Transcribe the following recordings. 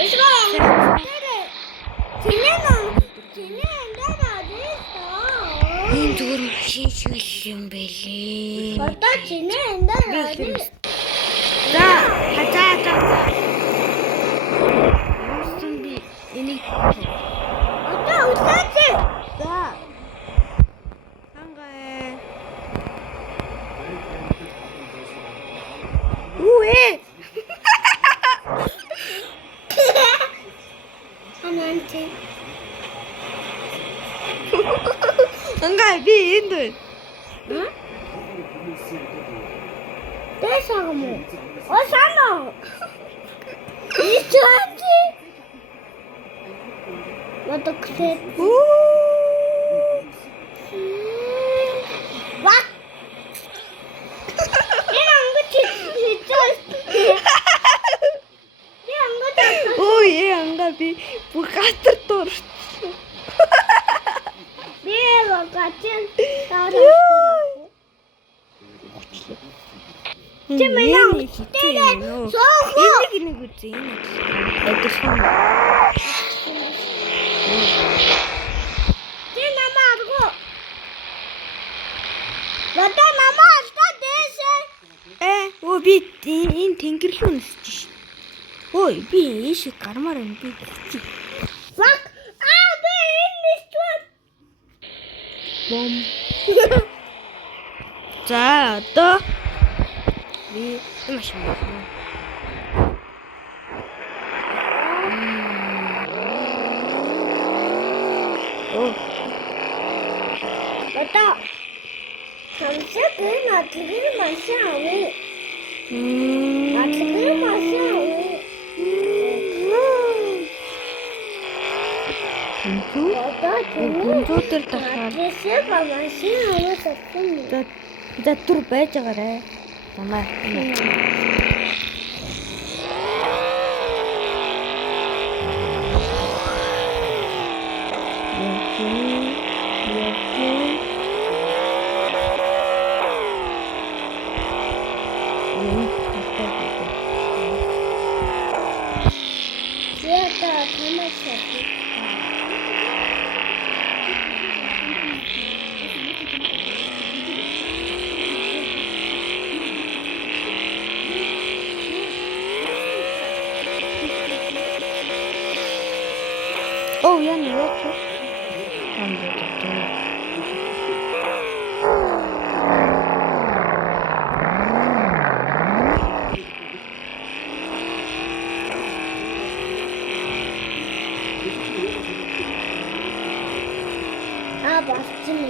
Энэ зүгээр машин шиг юм байлээ. Одоо чиний энэ дээр За, хазаа. Юусан би энийг одоо үлээч. за. Хангай. Үе. Ананти. Хангай би энд. Дэсаг мо. Осано. Ичанти. Лотоксет. Ва. Ой, анга би бүгатар дуурч. Би локацэн таарах. Чимээ хитээ нөө. Энийг үзье. Эдэрхэн. Ти намаарго. Вата намаарта дэсэ. Оо би энэ тэнгэр рүү нисэж шин. Ой, би ийш гармаар юм би. Фак. Би нисчвэн. Бом. За, одоо би машин байна. Вата. Хамсэт натрир машин авъя. Натрир машин авъя. Компьютер тахаар. Дэсэ машин авъя гэсэн. За түр байж байгаарэ. Тамаа. Зэта тамашаа. Oh, yan yok. Бastım.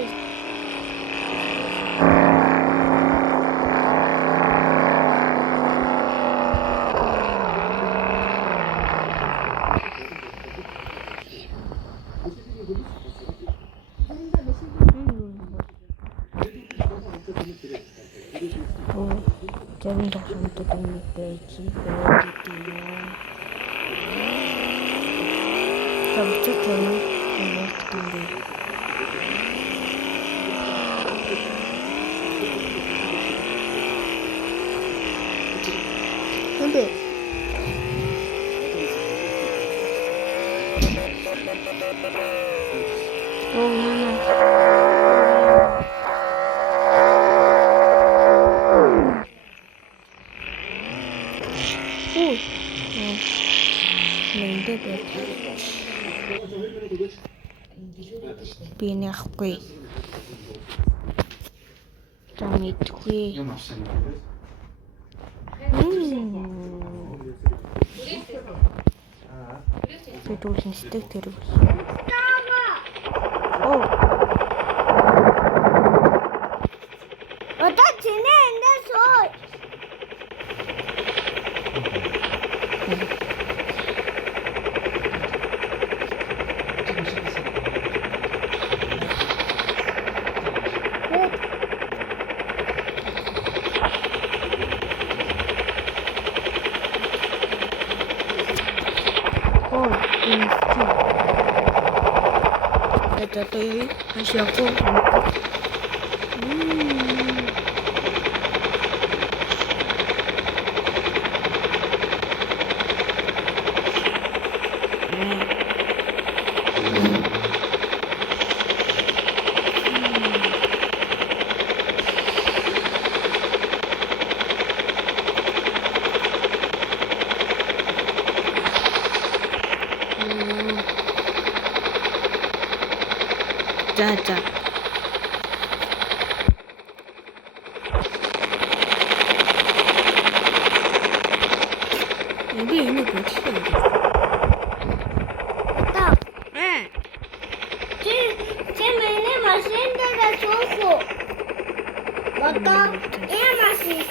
Jangan untuk ini peci gitu. Sampai jangan ini. Nanti. Oh mana? Би нэхгүй. Тамидгүй. Тэдүүлэн сдэг тэрэг. Оо. Одоо чиний эндээс суу. Это ты, а я 자. 여기 있는 거 어떻게 해야 돼? 왔다. 네. 제 मैंने मशीन दे दा सोसो. 왔다. ये machine.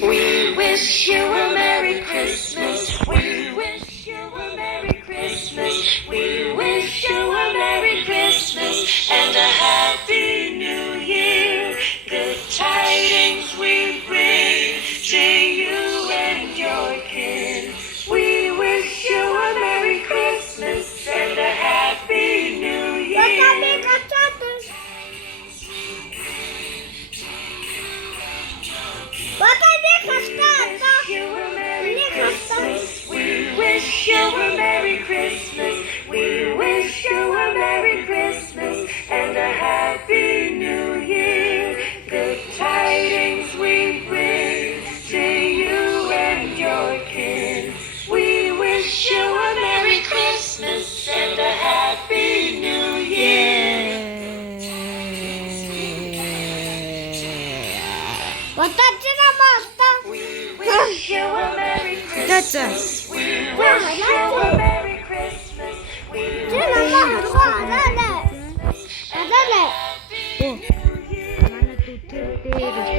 We wish you a Merry Christmas. We wish you a Merry Christmas. We wish you a Merry Christmas and a Happy New Year. Good tidings we bring to you and your kin. We wish you a Merry Christmas and a Happy New Year. You a Merry Christmas. We wish you a Merry Christmas. We wish you a Merry Christmas and a Happy New Year. Good tidings we bring to you and your kin. We wish you a Merry Christmas and a Happy New Year. 왔다 찌나봐. We wish you a Merry Christmas. We wish you a Merry Christmas. We 찌나봐. 그거 안 할래. 안 할래. 어. 나는 또 테레비를